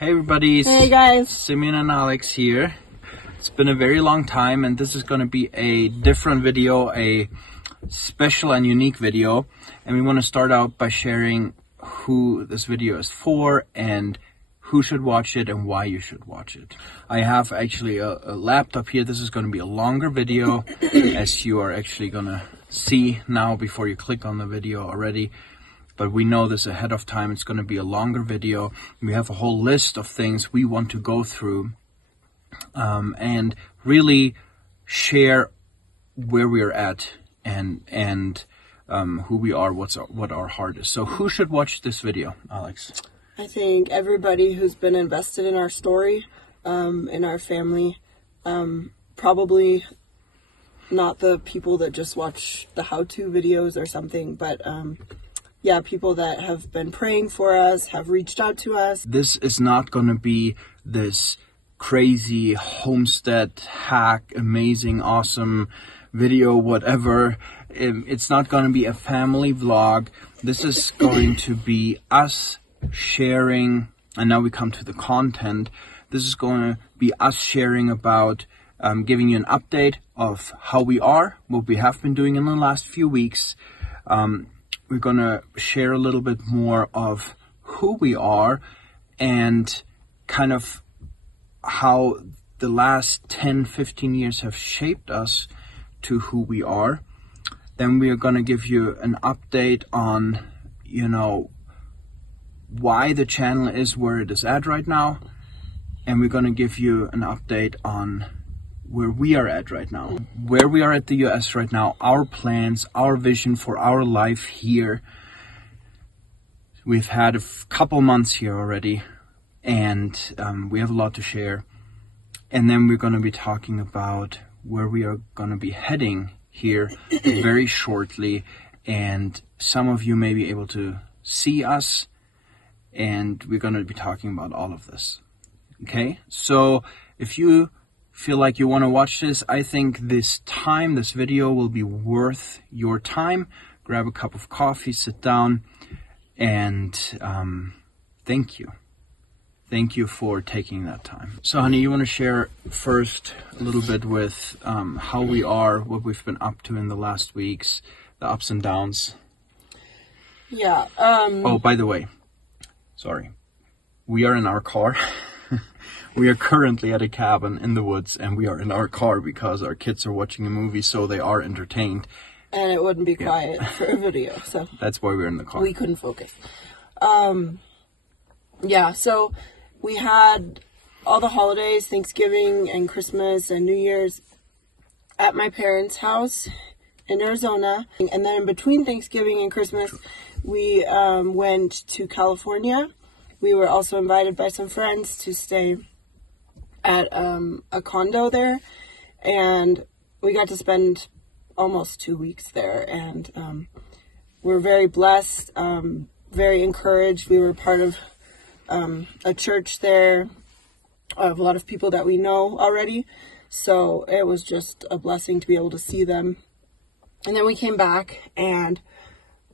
Hey everybody, hey guys, Simeon and Alex here. It's been a very long time and this is going to be a different video, a special and unique video. And we want to start out by sharing who this video is for and who should watch it and why you should watch it. I have actually a laptop here. This is going to be a longer video as you are actually going to see now before you click on the video already. But we know this ahead of time. It's going to be a longer video. We have a whole list of things we want to go through and really share where we're at and who we are, what our heart is. So who should watch this video, Alex? I think everybody who's been invested in our story, in our family, probably not the people that just watch the how-to videos or something, but yeah, people that have been praying for us, have reached out to us. This is not going to be this crazy homestead hack, amazing, awesome video, whatever. It's not going to be a family vlog. This is going to be us sharing, and now we come to the content. This is going to be us sharing about giving you an update of how we are, what we have been doing in the last few weeks. We're going to share a little bit more of who we are and kind of how the last 10, 15 years have shaped us to who we are. Then we are going to give you an update on, why the channel is where it is at right now. And we're going to give you an update on where we are at right now, where we are at the US right now, our plans, our vision for our life here. We've had a couple months here already, and we have a lot to share. And then we're going to be talking about where we are going to be heading here very shortly. And some of you may be able to see us, and we're going to be talking about all of this. Okay, so if you feel like you want to watch this, I think this video will be worth your time. Grab a cup of coffee, sit down, and thank you. Thank you for taking that time. So honey, you want to share first a little bit with how we are, what we've been up to in the last weeks, the ups and downs? Yeah. Oh, by the way, sorry. We are in our car. We are currently at a cabin in the woods, and we are in our car because our kids are watching a movie, so they are entertained. And it wouldn't be quiet for a video, so that's why we're in the car. We couldn't focus. Yeah, so we had all the holidays, Thanksgiving and Christmas and New Year's at my parents' house in Arizona. And then in between Thanksgiving and Christmas, we went to California. We were also invited by some friends to stay at a condo there, and we got to spend almost 2 weeks there, and we're very blessed, very encouraged. We were part of a church there of a lot of people that we know already, so it was just a blessing to be able to see them. And then we came back, and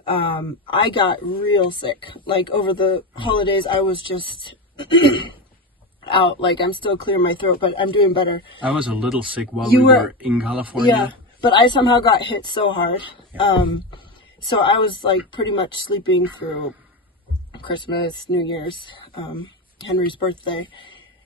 I got real sick. Like, over the holidays, I was just out. Like, I'm still clearing my throat, but I'm doing better. I was a little sick while we were in California. Yeah, but I somehow got hit so hard. Yeah. So I was, like, pretty much sleeping through Christmas, New Year's, Henry's birthday.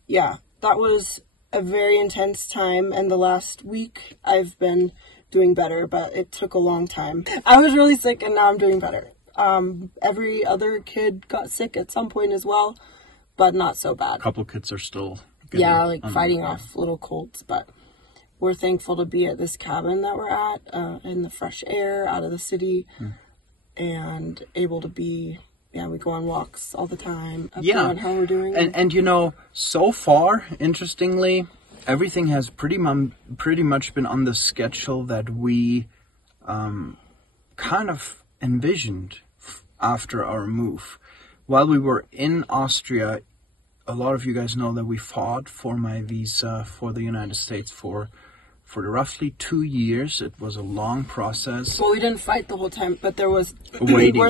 Yeah, that was a very intense time, and the last week I've been doing better, but it took a long time. I was really sick, and now I'm doing better. Every other kid got sick at some point as well, but not so bad. A couple kids are still fighting off little colds, but we're thankful to be at this cabin that we're at, in the fresh air, out of the city, and able to be, we go on walks all the time, updating how we're doing. And so far, interestingly, everything has pretty much been on the schedule that we kind of envisioned after our move. While we were in Austria, a lot of you guys know that we fought for my visa for the United States for roughly 2 years. It was a long process. Well, we didn't fight the whole time, but there were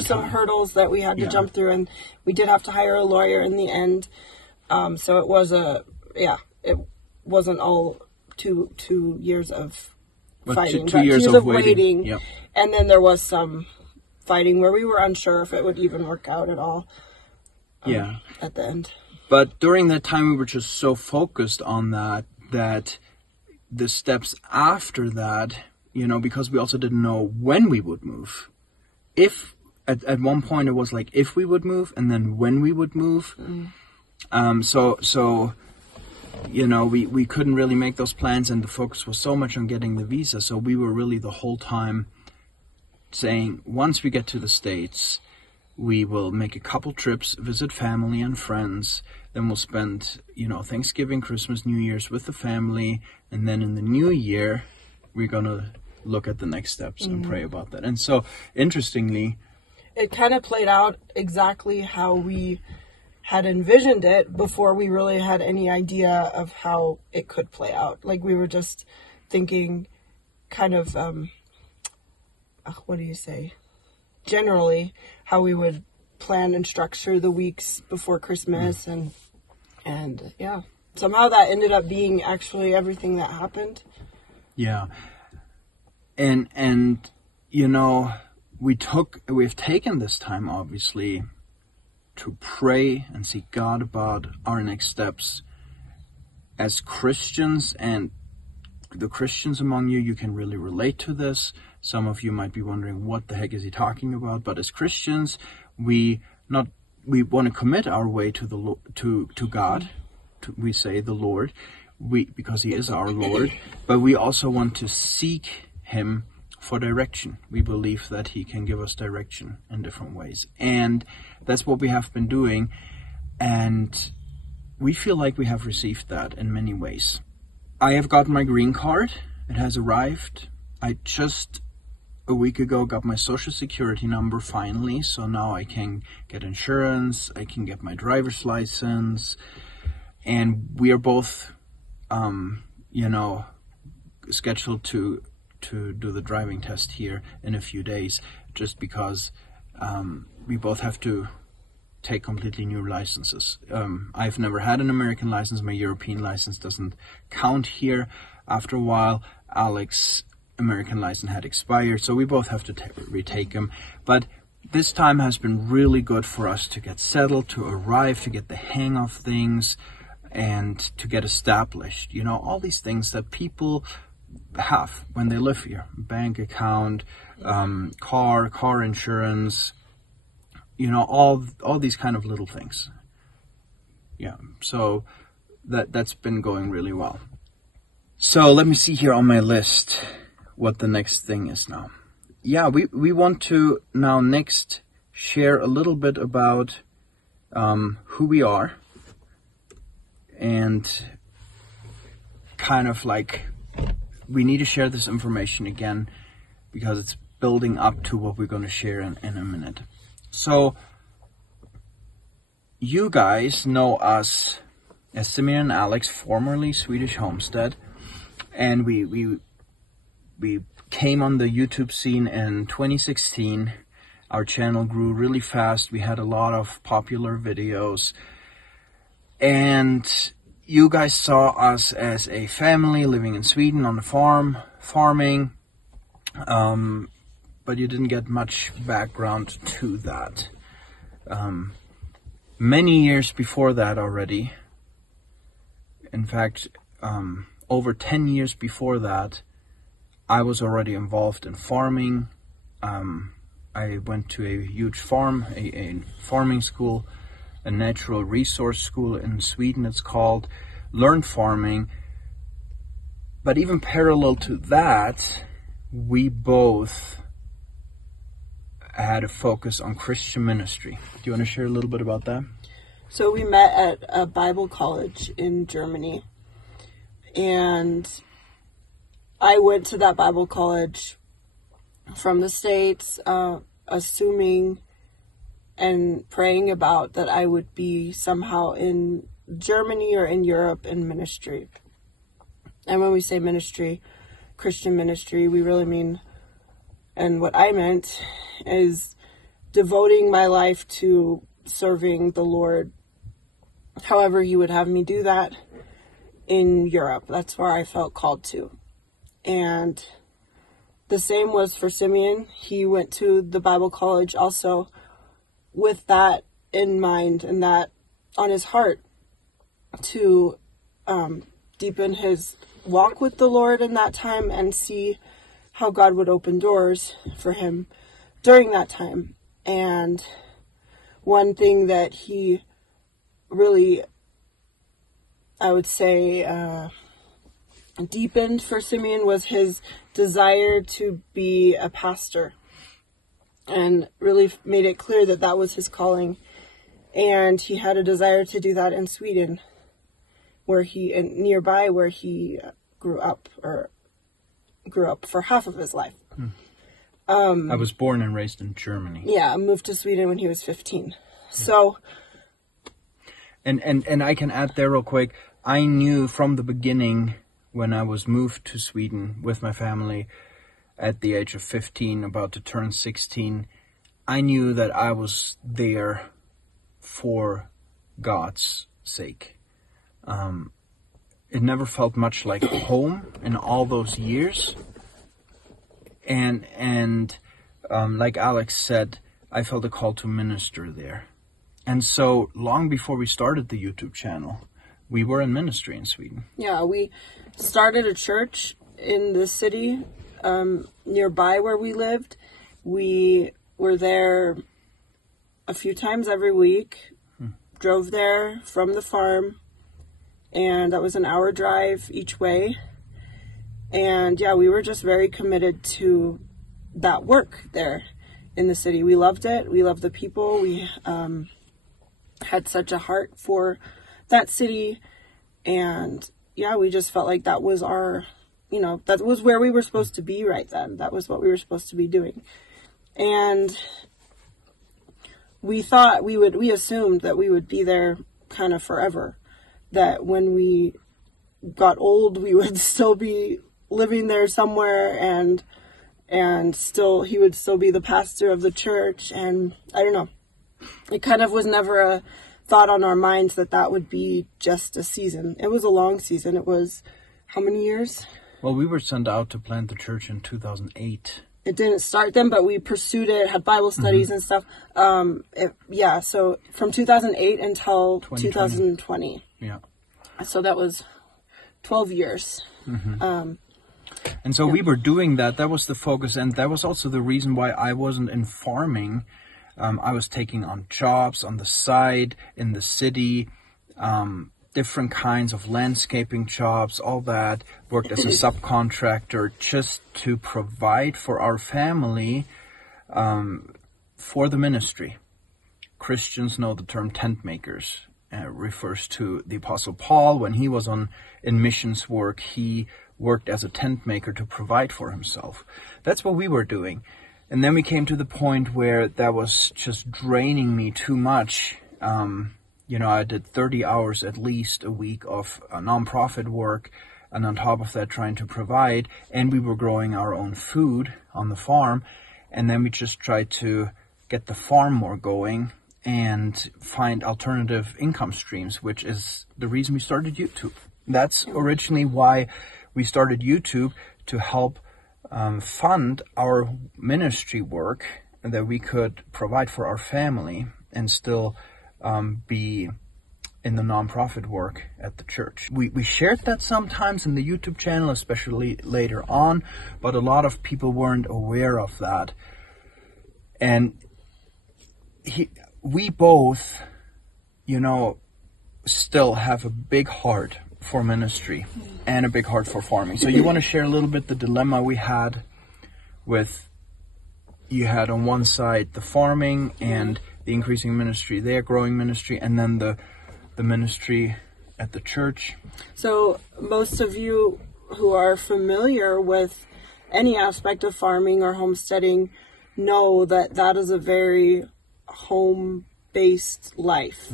some hurdles that we had to jump through, and we did have to hire a lawyer in the end. So it was it wasn't all two years of fighting, two years of waiting. Yep. And then there was some fighting where we were unsure if it would even work out at all. At the end. But during that time, we were just so focused on that the steps after that, because we also didn't know when we would move. If at one point it was like if we would move, and then when we would move. So we couldn't really make those plans, and the focus was so much on getting the visa. So we were really the whole time saying, once we get to the States, we will make a couple trips, visit family and friends. Then we'll spend, Thanksgiving, Christmas, New Year's with the family. And then in the new year, we're going to look at the next steps and pray about that. And so, interestingly, it kind of played out exactly how we had envisioned it before we really had any idea of how it could play out. Like, we were just thinking kind of, generally how we would plan and structure the weeks before Christmas, and somehow that ended up being actually everything that happened. Yeah. And we've taken this time, obviously, to pray and seek God about our next steps as Christians. And the Christians among you can really relate to this. Some of you might be wondering, what the heck is he talking about? But as Christians, we want to commit our way to God. We say the Lord, because he is our Lord, but we also want to seek him for direction. We believe that he can give us direction in different ways. And that's what we have been doing. And we feel like we have received that in many ways. I have got my green card. It has arrived. I just a week ago got my social security number finally. So now I can get insurance. I can get my driver's license. And we are both, scheduled to do the driving test here in a few days, just because we both have to take completely new licenses. I've never had an American license. My European license doesn't count here. After a while, Alex's American license had expired, so we both have to retake them. But this time has been really good for us to get settled, to arrive, to get the hang of things, and to get established. All these things that people have when they live here: bank account, car insurance, all these kind of little things. Yeah, so that's been going really well. So let me see here on my list what the next thing is now. Yeah, we want to now next share a little bit about who we are, and kind of like, we need to share this information again because it's building up to what we're going to share in a minute. So, you guys know us as Simeon and Alex, formerly Swedish Homestead, and we came on the YouTube scene in 2016. Our channel grew really fast. We had a lot of popular videos, and you guys saw us as a family living in Sweden on a farm, farming, but you didn't get much background to that. Many years before that already, in fact, over 10 years before that, I was already involved in farming. I went to a huge farm, a farming school, a natural resource school in Sweden it's called, learned farming. But even parallel to that, we both had a focus on Christian ministry. Do you want to share a little bit about that? So we met at a Bible college in Germany, and I went to that Bible college from the States, assuming and praying about that I would be somehow in Germany or in Europe in ministry. And when we say ministry, Christian ministry, we really mean, and what I meant is devoting my life to serving the Lord However, he would have me do that in Europe. That's where I felt called to. And the same was for Simeon. He went to the Bible college also with that in mind and that on his heart to deepen his walk with the Lord in that time and see how God would open doors for him during that time. And one thing that he really, I would say, deepened for Simeon was his desire to be a pastor, and really made it clear that that was his calling. And he had a desire to do that in Sweden, nearby where he grew up for half of his life. I was born and raised in Germany. Yeah, moved to Sweden when he was 15. So, and I can add there real quick. I knew from the beginning when I was moved to Sweden with my family at the age of 15, about to turn 16, I knew that I was there for God's sake. It never felt much like home in all those years. And like Alex said, I felt a call to minister there. And so long before we started the YouTube channel, we were in ministry in Sweden. Yeah, we started a church in the city nearby where we lived. We were there a few times every week, drove there from the farm, and that was an hour drive each way. And yeah, we were just very committed to that work there in the city. We loved it. We loved the people. We had such a heart for that city. And yeah, we just felt like that was our, that was where we were supposed to be right then. That was what we were supposed to be doing. And we thought we assumed that we would be there kind of forever. That when we got old, we would still be living there somewhere, and still he would still be the pastor of the church. And I don't know, it kind of was never a thought on our minds that would be just a season. It was a long season. It was how many years? Well, we were sent out to plant the church in 2008. It didn't start then, but we pursued it, had Bible studies and stuff. So from 2008 until 2020. Yeah. So that was 12 years. And so we were doing that. That was the focus. And that was also the reason why I wasn't in farming. I was taking on jobs on the side, in the city, different kinds of landscaping jobs, all that. Worked as a subcontractor just to provide for our family, for the ministry. Christians know the term tent makers. Refers to the Apostle Paul. When he was in missions work, he worked as a tent maker to provide for himself. That's what we were doing. And then we came to the point where that was just draining me too much. I did 30 hours at least a week of nonprofit work, and on top of that trying to provide, and we were growing our own food on the farm. And then we just tried to get the farm more going and find alternative income streams, which is the reason we started YouTube. That's originally why we started YouTube, to help fund our ministry work, and that we could provide for our family and still be in the nonprofit work at the church. We shared that sometimes in the YouTube channel, especially later on, but a lot of people weren't aware of that. And we both, still have a big heart for ministry and a big heart for farming. So you want to share a little bit the dilemma we had with, you had on one side the farming and the increasing ministry there, growing ministry, and then the ministry at the church. So most of you who are familiar with any aspect of farming or homesteading know that is a very home-based life.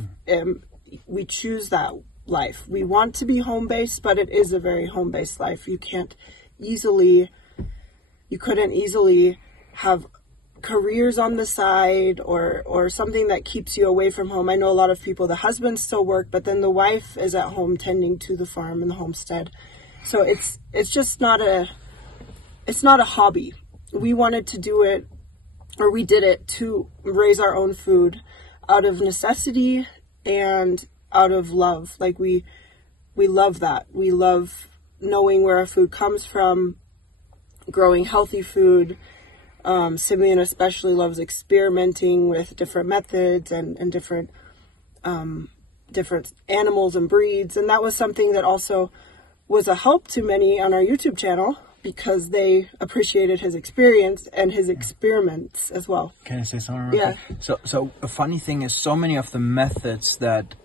We choose that life. We want to be home-based, but it is a very home-based life. You couldn't easily have careers on the side or something that keeps you away from home. I know a lot of people, the husband still work, but then the wife is at home tending to the farm and the homestead. So it's just not a hobby. We wanted to do it, or we did it to raise our own food out of necessity and out of love. Like we love that. We love knowing where our food comes from, growing healthy food. Simeon especially loves experimenting with different methods and different animals and breeds. And that was something that also was a help to many on our YouTube channel, because they appreciated his experience and his experiments as well. Can I say something? Yeah. So a funny thing is, so many of the methods that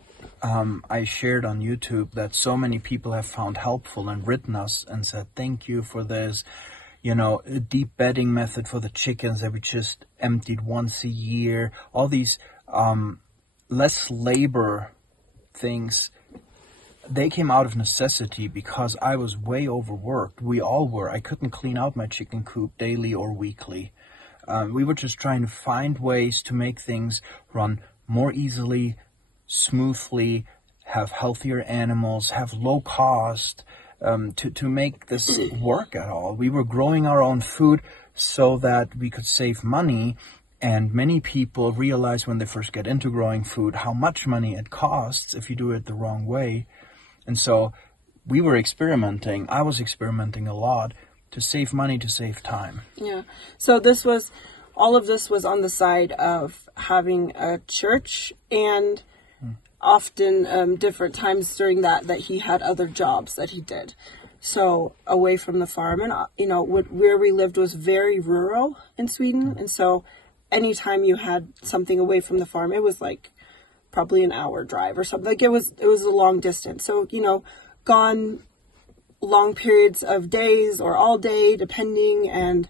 I shared on YouTube, that so many people have found helpful and written us and said, thank you for this. You know, a deep bedding method for the chickens that we just emptied once a year. All these less labor things, they came out of necessity because I was way overworked. We all were. I couldn't clean out my chicken coop daily or weekly. We were just trying to find ways to make things run more easily, smoothly, have healthier animals, have low cost, to make this work at all. We were growing our own food so that we could save money. And many people realize when they first get into growing food how much money it costs if you do it the wrong way. And so we were experimenting. I was experimenting a lot to save money, to save time. Yeah. So all of this was on the side of having a church, and often different times during that he had other jobs that he did. So away from the farm, and where we lived was very rural in Sweden. And so anytime you had something away from the farm, it was like probably an hour drive or something. Like it was a long distance. So, gone long periods of days or all day, depending. And,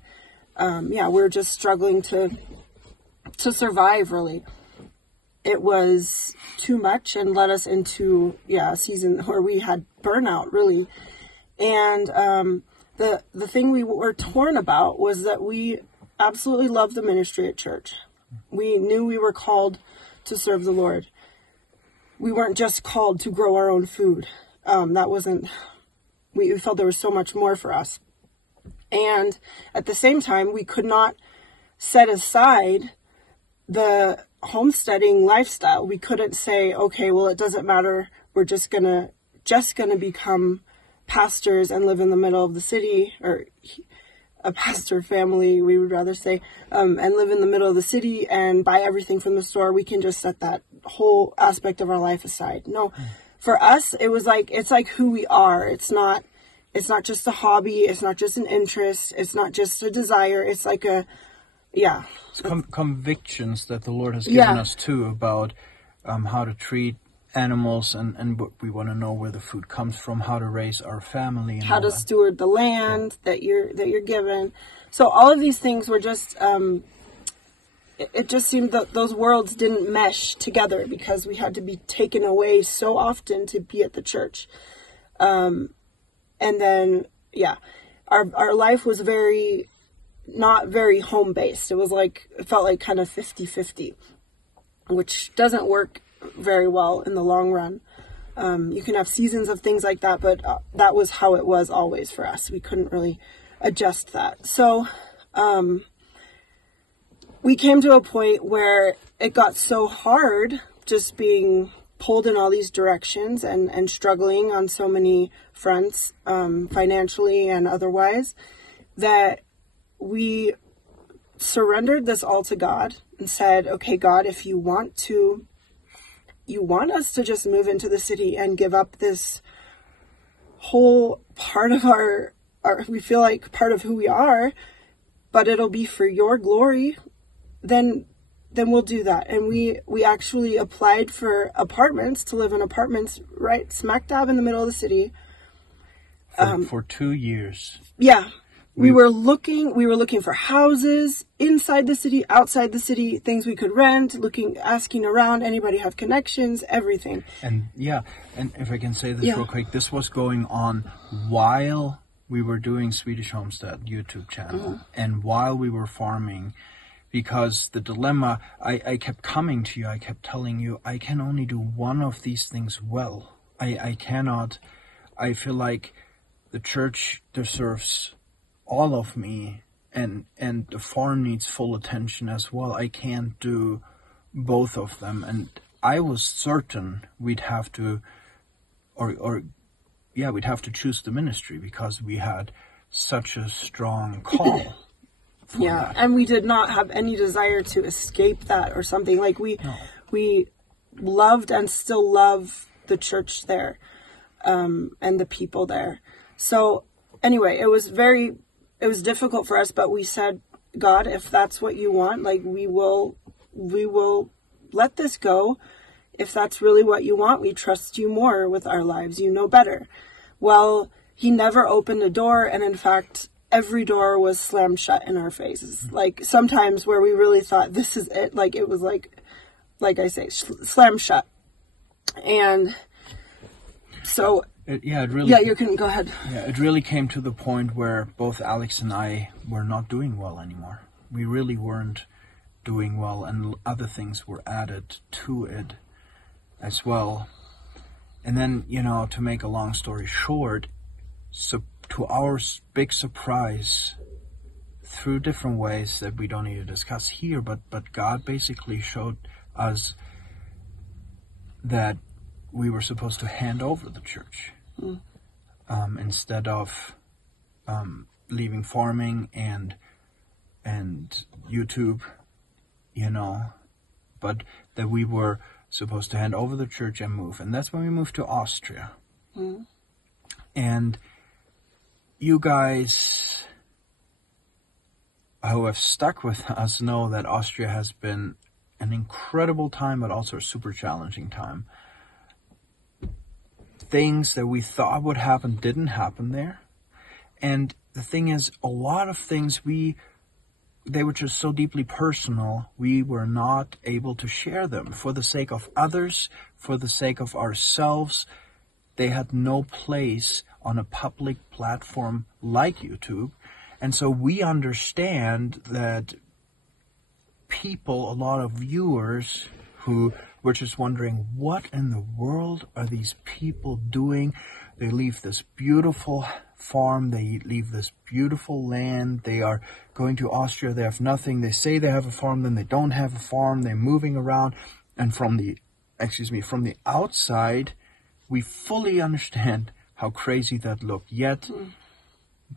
we're just struggling to survive, really. It was too much and led us into, a season where we had burnout, really. And, the thing we were torn about was that we absolutely loved the ministry at church. We knew we were called to serve the Lord. We weren't just called to grow our own food. We felt there was so much more for us. And at the same time, we could not set aside the homesteading lifestyle. We couldn't say, okay, well, it doesn't matter. We're just gonna become pastors and live in the middle of the city, or a pastor family, we would rather say, and live in the middle of the city and buy everything from the store. We can just set that whole aspect of our life aside. No, for us, it's like who we are. It's not just a hobby. It's not just an interest. It's not just a desire. It's like it's convictions that the Lord has given us too, about how to treat animals and what we want to know, where the food comes from, how to raise our family, and how to steward the land that you're given. So all of these things were just it just seemed that those worlds didn't mesh together, because we had to be taken away so often to be at the church. And then our life was not very home based. It felt like kind of 50-50, which doesn't work very well in the long run. You can have seasons of things like that, but that was how it was always for us. We couldn't really adjust that. So we came to a point where it got so hard just being pulled in all these directions and struggling on so many fronts, financially and otherwise, that we surrendered this all to God and said, okay, God, if you want us to just move into the city and give up this whole part of our we feel like part of who we are, but it'll be for your glory, then we'll do that. And we actually applied for apartments, to live in apartments right smack dab in the middle of the city. For 2 years. Yeah. We were looking for houses inside the city, outside the city, things we could rent, asking around, anybody have connections, everything. And if I can say this real quick, this was going on while we were doing Swedish Homestead YouTube channel, and while we were farming. because the dilemma, I kept coming to you, I kept telling you, I can only do one of these things well. I cannot, I feel like the church deserves all of me, and the farm needs full attention as well. I can't do both of them. And I was certain we'd have to, we'd have to choose the ministry because we had such a strong call. Yeah, and we did not have any desire to escape that or something. Like we loved and still love the church there, and the people there. So anyway, it was difficult for us, but we said, God, if that's what you want, like we will let this go. If that's really what you want, we trust you more with our lives. You know better. Well, he never opened a door, and in fact, every door was slammed shut in our faces. Like sometimes where we really thought this is it, like it was like I say, slammed shut. And so you can go ahead. Yeah, it really came to the point where both Alex and I were not doing well anymore. We really weren't doing well, and other things were added to it as well. And then, to make a long story short, so to our big surprise, through different ways that we don't need to discuss here, but God basically showed us that we were supposed to hand over the church instead of leaving farming and YouTube, but that we were supposed to hand over the church and move. And that's when we moved to Austria. And you guys who have stuck with us know that Austria has been an incredible time, but also a super challenging time. Things that we thought would happen didn't happen there. And the thing is, a lot of things they were just so deeply personal, we were not able to share them. For the sake of others, for the sake of ourselves, they had no place on a public platform like YouTube. And so we understand that people, a lot of viewers who were just wondering, what in the world are these people doing? They leave this beautiful farm, they leave this beautiful land, they are going to Austria, they have nothing, they say they have a farm, then they don't have a farm, they're moving around, and from the outside, we fully understand how crazy that looked. Yet,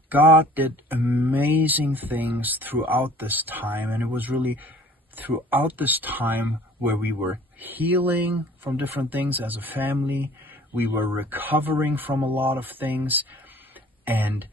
God did amazing things throughout this time, and it was really throughout this time where we were healing from different things as a family, we were recovering from a lot of things, and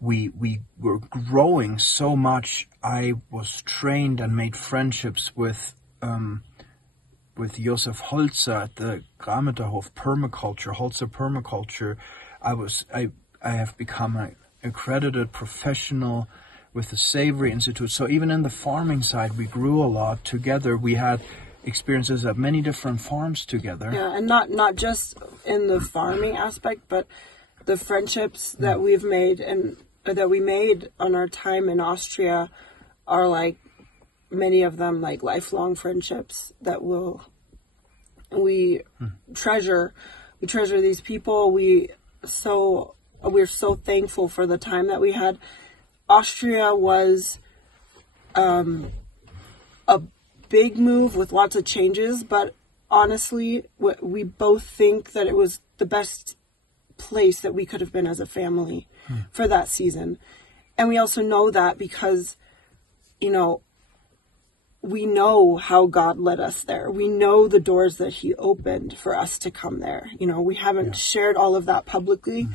we were growing so much. I was trained and made friendships with Josef Holzer at the Grameterhof Permaculture, Holzer Permaculture. I have become an accredited professional with the Savory Institute. So even in the farming side, we grew a lot together. We had experiences at many different farms together. Yeah, and not just in the farming aspect, but the friendships that we've made and that we made on our time in Austria are like many of them like lifelong friendships that we treasure. We treasure these people. We're so thankful for the time that we had. Austria was a big move with lots of changes, but honestly, we both think that it was the best place that we could have been as a family for that season. And we also know that because, we know how God led us there. We know the doors that he opened for us to come there. We haven't shared all of that publicly,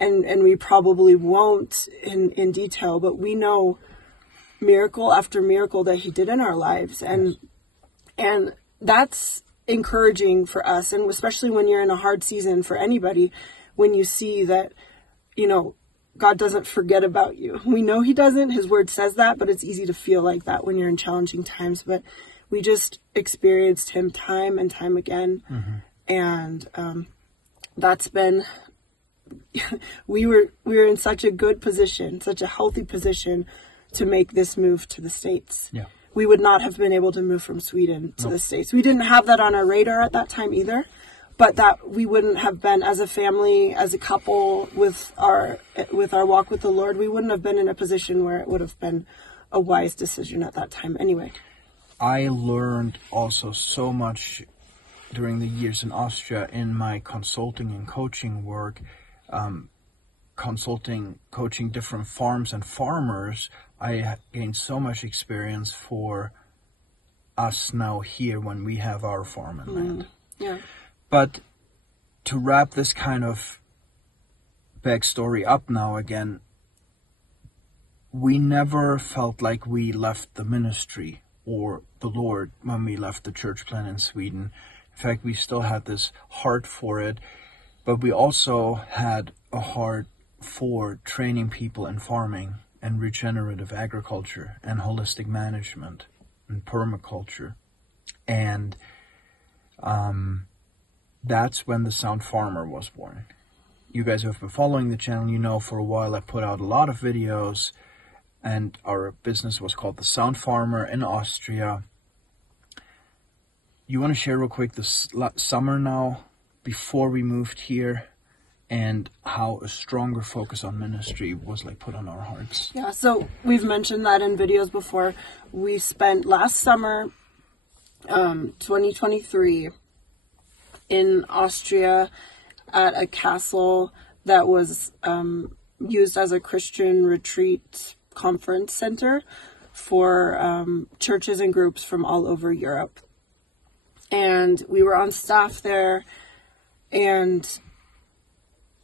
and we probably won't in detail, but we know miracle after miracle that he did in our lives. And that's encouraging for us. And especially when you're in a hard season for anybody, when you see that, God doesn't forget about you. We know he doesn't. His word says that, but it's easy to feel like that when you're in challenging times. But we just experienced him time and time again. And that's been, we were in such a good position, such a healthy position to make this move to the States. Yeah. we would not have been able to move from Sweden to the States. We didn't have that on our radar at that time either, but that we wouldn't have been, as a family, as a couple, with our walk with the Lord, we wouldn't have been in a position where it would have been a wise decision at that time anyway. I learned also so much during the years in Austria in my consulting and coaching work, coaching different farms and farmers. I gained so much experience for us now here when we have our farm and land. Yeah. But to wrap this kind of backstory up now again, we never felt like we left the ministry or the Lord when we left the church plant in Sweden. In fact, we still had this heart for it, but we also had a heart for training people in farming and regenerative agriculture and holistic management and permaculture. And that's when the Sound Farmer was born. You guys who have been following the channel, you know for a while I put out a lot of videos, and our business was called the Sound Farmer in Austria. You want to share real quick this summer now, before we moved here, and how a stronger focus on ministry was like put on our hearts? Yeah, so we've mentioned that in videos before. We spent last summer, 2023, in Austria at a castle that was used as a Christian retreat conference center for churches and groups from all over Europe. And we were on staff there, and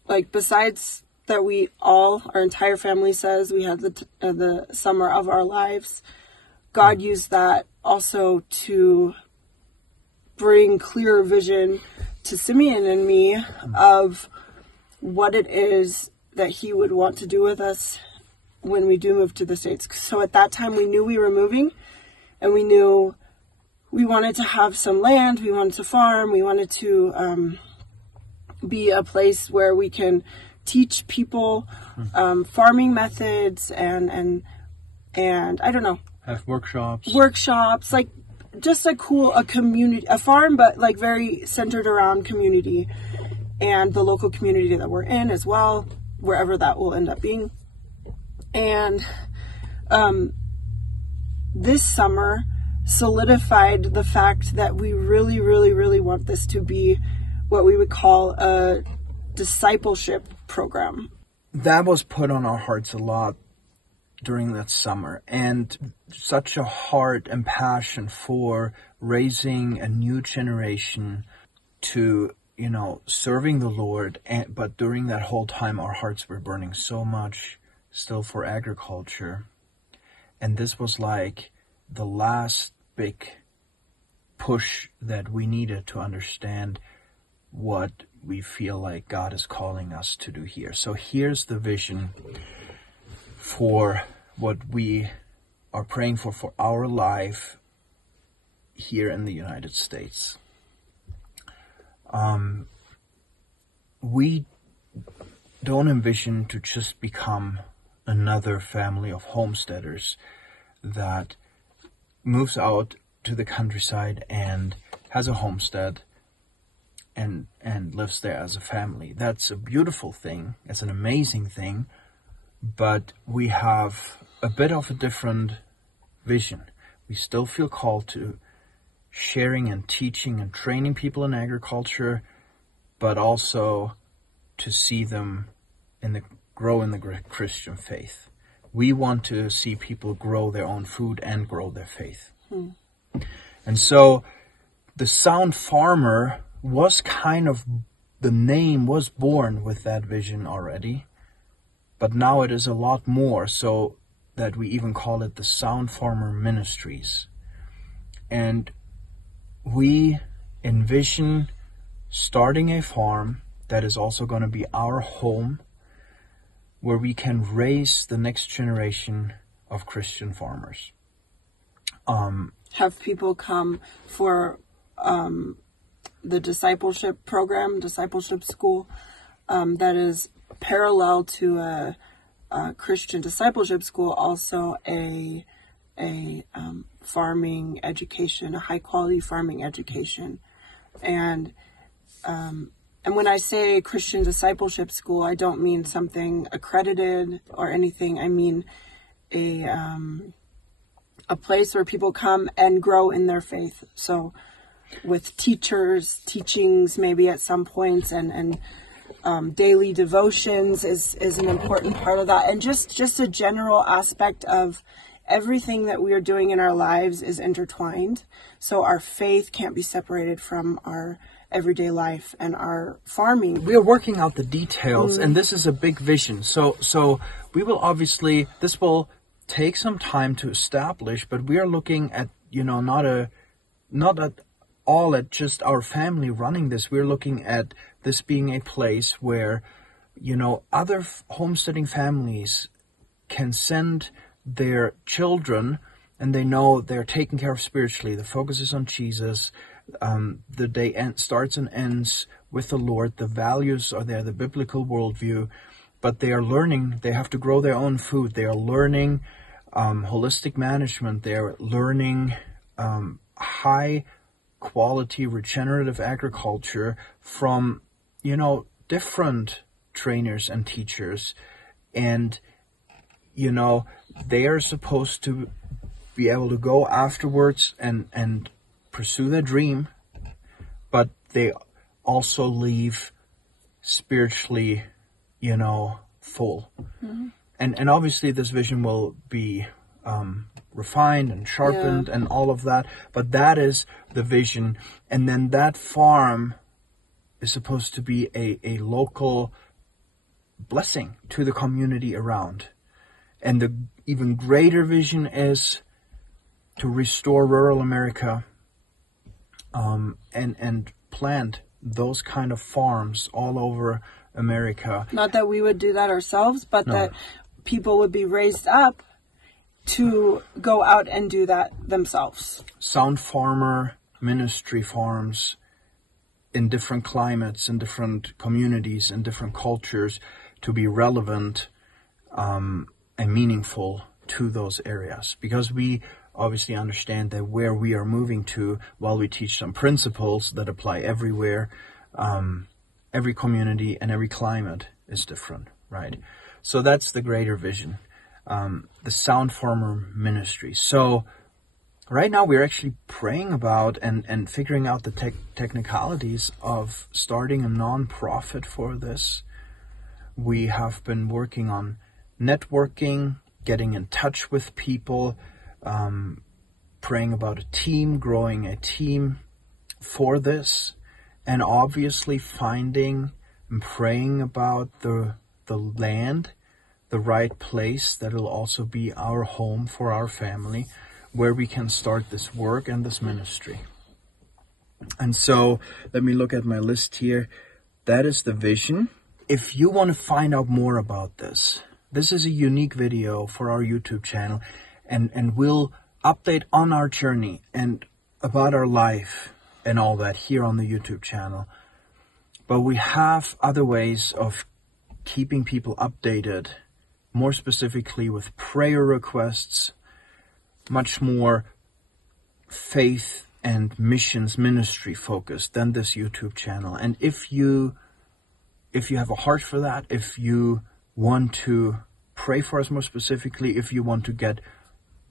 like, besides that, our entire family says we had the summer of our lives. God used that also to bring clearer vision to Simeon and me of what it is that he would want to do with us when we do move to the States. So at that time, we knew we were moving, and we knew we wanted to have some land, we wanted to farm, we wanted to be a place where we can teach people farming methods and I don't know, have workshops, like just a community, a farm, but like very centered around community and the local community that we're in as well, wherever that will end up being. And this summer solidified the fact that we really, really, really want this to be what we would call a discipleship program. That was put on our hearts a lot during that summer, and such a heart and passion for raising a new generation to, serving the Lord. But during that whole time, our hearts were burning so much still for agriculture. And this was like the last big push that we needed to understand what we feel like God is calling us to do here. So here's the vision for what we are praying for our life here in the United States. We don't envision to just become another family of homesteaders that moves out to the countryside and has a homestead and lives there as a family. That's a beautiful thing. It's an amazing thing. But we have a bit of a different vision. We still feel called to sharing and teaching and training people in agriculture, but also to see them grow in the Christian faith. We want to see people grow their own food and grow their faith. And so the Sound Farmer was the name was born with that vision already, but now it is a lot more, so that we even call it the Sound Farmer Ministries. And we envision starting a farm that is also going to be our home, where we can raise the next generation of Christian farmers. Have people come for the discipleship program, discipleship school, that is parallel to a Christian discipleship school, also a farming education, a high quality farming education. And when I say Christian discipleship school, I don't mean something accredited or anything. I mean a place where people come and grow in their faith. So with teachers, teachings maybe at some points, and daily devotions is an important part of that. And just a general aspect of everything that we are doing in our lives is intertwined. So our faith can't be separated from our everyday life and our farming. We are working out the details, and this is a big vision. So we will obviously, this will take some time to establish, but we are looking at, not at all at just our family running this. We're looking at this being a place where, other homesteading families can send their children, and they know they're taken care of spiritually. The focus is on Jesus. The day starts and ends with the Lord. The values are there, the biblical worldview, but they are learning. They have to grow their own food. They are learning holistic management. They're learning high quality regenerative agriculture from, different trainers and teachers. And, they are supposed to be able to go afterwards and pursue their dream, but they also leave spiritually, full. Mm-hmm. And obviously this vision will be refined and sharpened and all of that, but that is the vision. And then that farm is supposed to be a local blessing to the community around. And the even greater vision is to restore rural America and plant those kind of farms all over America. Not that we would do that ourselves, but that people would be raised up to go out and do that themselves. Sound farmer ministry farms in different climates, in different communities, in different cultures, to be relevant and meaningful to those areas. Because we obviously understand that where we are moving to, while we teach some principles that apply everywhere, every community and every climate is different, right? So that's the greater vision, the Sound Farmer Ministry. So right now we're actually praying about and figuring out the technicalities of starting a non-profit for this. We have been working on networking, getting in touch with people, praying about a team, growing a team for this, and obviously finding and praying about the land, the right place that will also be our home for our family, where we can start this work and this ministry. And so let me look at my list here. That is the vision. If you want to find out more about this is a unique video for our YouTube channel, and we'll update on our journey and about our life and all that here on the YouTube channel. But we have other ways of keeping people updated, more specifically with prayer requests, much more faith and missions ministry focused than this YouTube channel. And if you have a heart for that, if you want to pray for us more specifically, if you want to get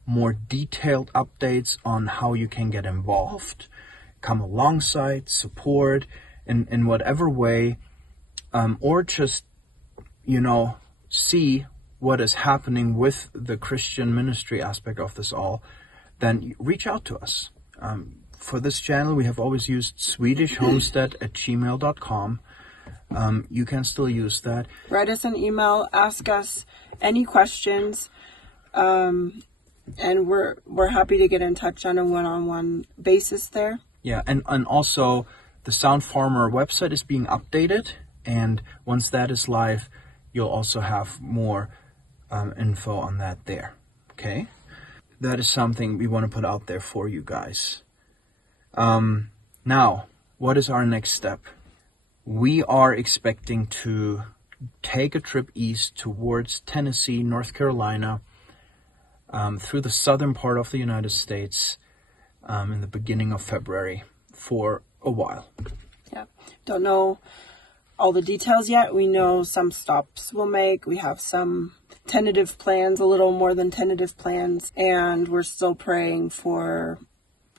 more detailed updates on how you can get involved, come alongside, support in whatever way, or just, see what is happening with the Christian ministry aspect of this all, then reach out to us. For this channel, we have always used Swedish Homestead at gmail.com. You can still use that. Write us an email, ask us any questions, and we're happy to get in touch on a one-on-one basis there. Yeah, and also the Sound Farmer website is being updated, and once that is live, you'll also have more info on that there. Okay? That is something we want to put out there for you guys. Now, what is our next step? We are expecting to take a trip east towards Tennessee, North Carolina, through the southern part of the United States in the beginning of February for a while. Yeah, don't know all the details yet. We know some stops we'll make. We have some tentative plans, a little more than tentative plans, and we're still praying for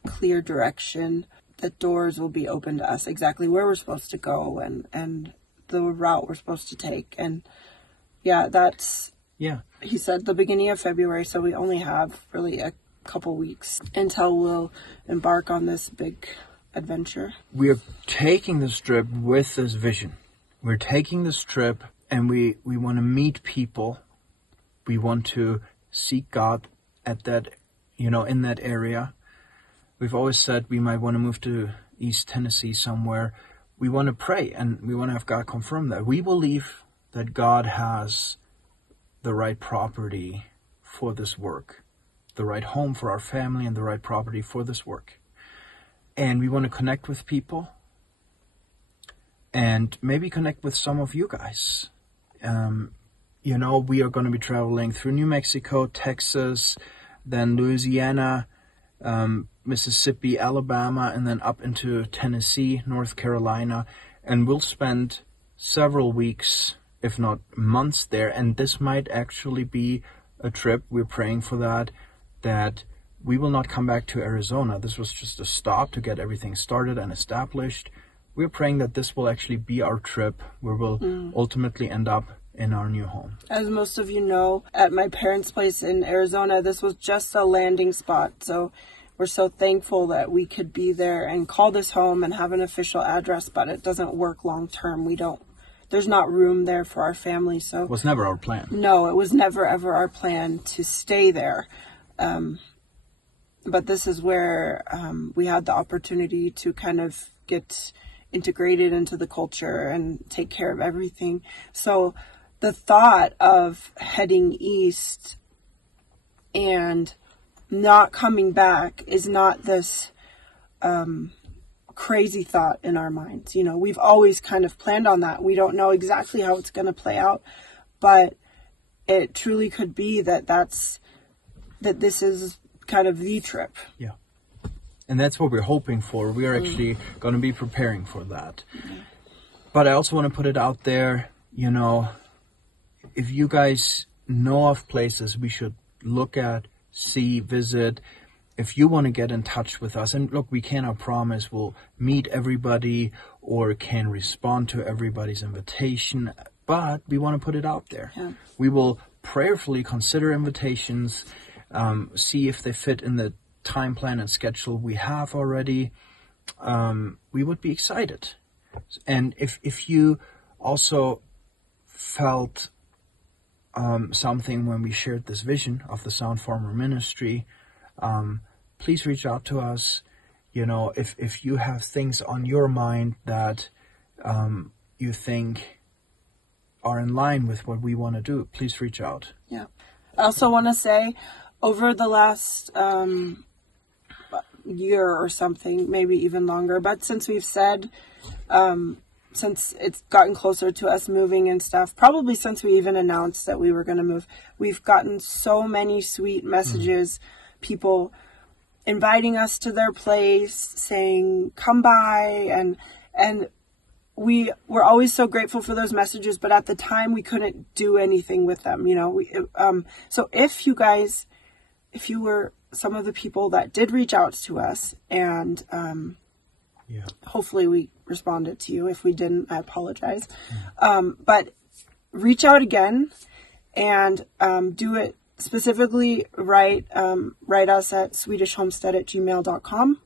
clear direction, that doors will be open to us, exactly where we're supposed to go and the route we're supposed to take. And yeah, that's, he said the beginning of February, so we only have really a couple weeks until we'll embark on this big adventure. We are taking this trip with this vision. We're taking this trip and we want to meet people. We want to seek God at that, in that area. We've always said we might want to move to East Tennessee somewhere. We want to pray and we want to have God confirm that. We believe that God has the right property for this work, the right home for our family and the right property for this work. And we want to connect with people and maybe connect with some of you guys. We are going to be traveling through New Mexico, Texas, then Louisiana, Mississippi, Alabama, and then up into Tennessee, North Carolina. And we'll spend several weeks, if not months there. And this might actually be a trip, we're praying for that we will not come back to Arizona. This was just a stop to get everything started and established. We're praying that this will actually be our trip where we'll ultimately end up in our new home. As most of you know, at my parents' place in Arizona, this was just a landing spot. So we're so thankful that we could be there and call this home and have an official address, but it doesn't work long term. There's not room there for our family. So it was never our plan. No, it was never ever our plan to stay there. But this is where we had the opportunity to kind of get integrated into the culture and take care of everything. So the thought of heading east and not coming back is not this crazy thought in our minds. We've always kind of planned on that. We don't know exactly how it's going to play out, but it truly could be that this is kind of the trip. Yeah. And that's what we're hoping for. We are actually going to be preparing for that. But I also want to put it out there, if you guys know of places we should look at, see, visit, if you want to get in touch with us, and look, we cannot promise we'll meet everybody or can respond to everybody's invitation, but we want to put it out there. Yeah. We will prayerfully consider invitations, see if they fit in the time plan and schedule we have already. We would be excited. And if you also felt something when we shared this vision of the Sound Farmer Ministry, please reach out to us. If you have things on your mind that you think are in line with what we want to do, please reach out. Yeah. I also want to say, over the last year or something, maybe even longer, but since we've said, since it's gotten closer to us moving and stuff, probably since we even announced that we were going to move, we've gotten so many sweet messages, people inviting us to their place, saying, come by, and we were always so grateful for those messages, but at the time we couldn't do anything with them, so if you were some of the people that did reach out to us, and hopefully we responded to you. If we didn't, I apologize. But reach out again and do it specifically. Write us at swedishhomestead@gmail.com.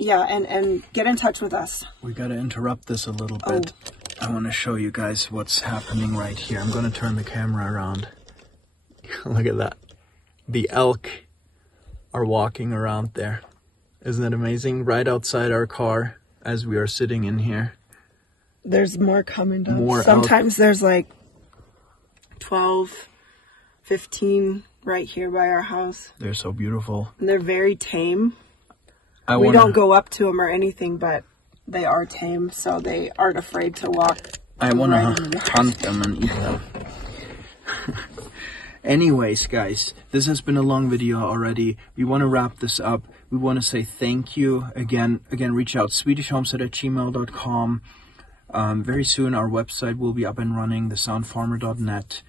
And get in touch with us. We got to interrupt this a little bit. I want to show you guys what's happening right here. I'm going to turn the camera around. Look at that. The elk are walking around there. Isn't that amazing? Right outside our car as we are sitting in here. There's more coming down. Sometimes there's like 12, 15 right here by our house. They're so beautiful. And they're very tame. We don't go up to them or anything, but they are tame, so they aren't afraid to walk. I want to hunt them and eat them. Anyways, guys, this has been a long video already. We want to wrap this up. We want to say thank you. Again, reach out, swedishhomestead@gmail.com. Very soon our website will be up and running, thesoundfarmer.net.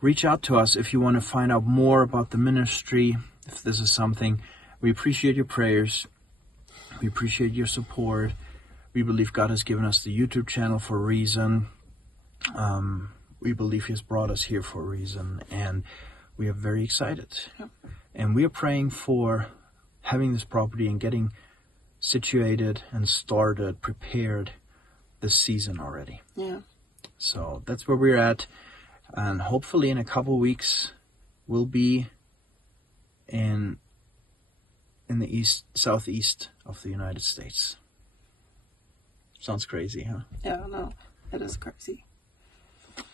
Reach out to us if you want to find out more about the ministry, if this is something. We appreciate your prayers. We appreciate your support. We believe God has given us the YouTube channel for a reason. We believe He has brought us here for a reason, and we are very excited. Yep. And we are praying for having this property and getting situated and started, prepared this season already. Yeah. So that's where we're at, and hopefully in a couple weeks we'll be in the southeast of the United States. Sounds crazy, huh? Yeah, no, it is crazy.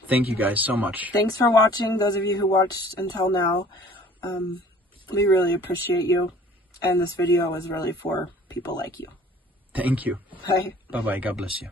Thank you guys so much. Thanks for watching, those of you who watched until now. We really appreciate you. And this video is really for people like you. Thank you. Bye. Bye-bye. God bless you.